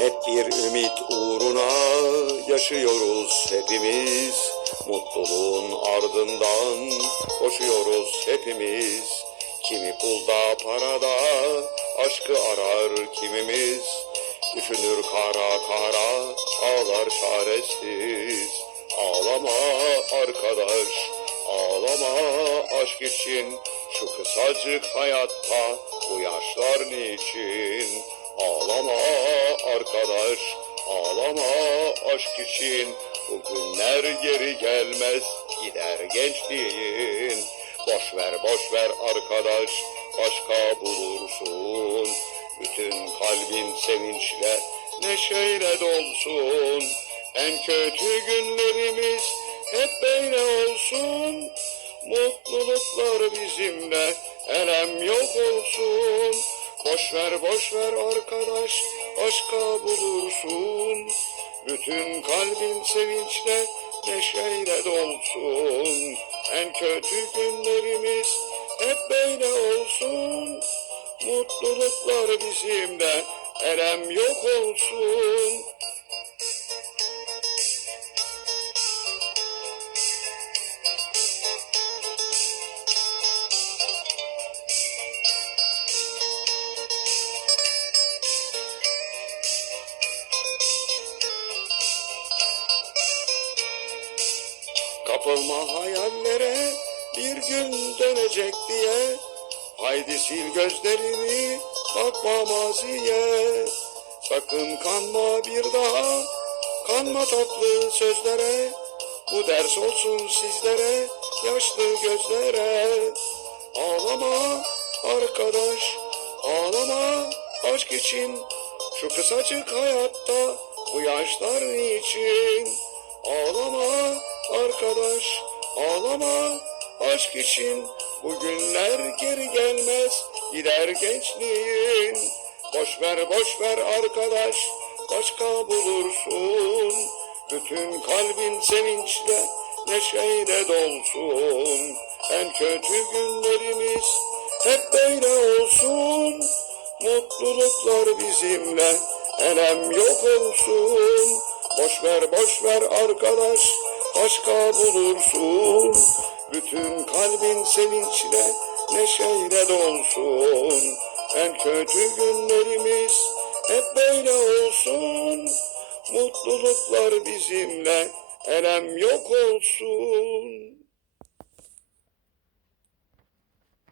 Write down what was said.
Hep bir ümit uğruna yaşıyoruz hepimiz. Mutluluğun ardından koşuyoruz hepimiz. Kimi pulda parada aşkı arar kimimiz. Düşünür kara kara ağlar çaresiz. Ağlama arkadaş ağlama aşk için. Şu kısacık hayatta bu yaşlar niçin? Ağlama arkadaş, ağlama aşk için. Bu günler geri gelmez, gider gençliğin. Boş ver, boş ver arkadaş, başka bulursun. Bütün kalbin sevinçle, neşeyle dolsun. En kötü günlerimiz hep böyle olsun. Mutluluklar bizimle, elem yok olsun. Boş ver boş ver arkadaş, başka bulursun. Bütün kalbin sevinçle, neşeyle dolsun. En kötü günlerimiz hep böyle olsun. Mutluluklar bizimle, elem yok olsun. Kapılma hayallere bir gün dönecek diye. Haydi sil gözlerini bakma maziye. Sakın kanma bir daha Kanma tatlı sözlere. Bu ders olsun sizlere Yaşlı gözlere. Ağlama arkadaş Ağlama aşk için. Şu kısacık hayatta Bu yaşlar niçin Ağlama arkadaş ağlama. Aşk için bugünler geri gelmez. Gider gençliğin. Boş ver boş ver arkadaş. Başka bulursun? Bütün kalbin sevinçle neşeyle dolsun. En kötü günlerimiz hep böyle olsun. Mutluluklar bizimle elem yok olsun. Boş ver boş ver arkadaş başka bulursun Bütün kalbin sevinçle neşeyle dolsun. En kötü günlerimiz hep böyle olsun. Mutluluklar bizimle elem yok olsun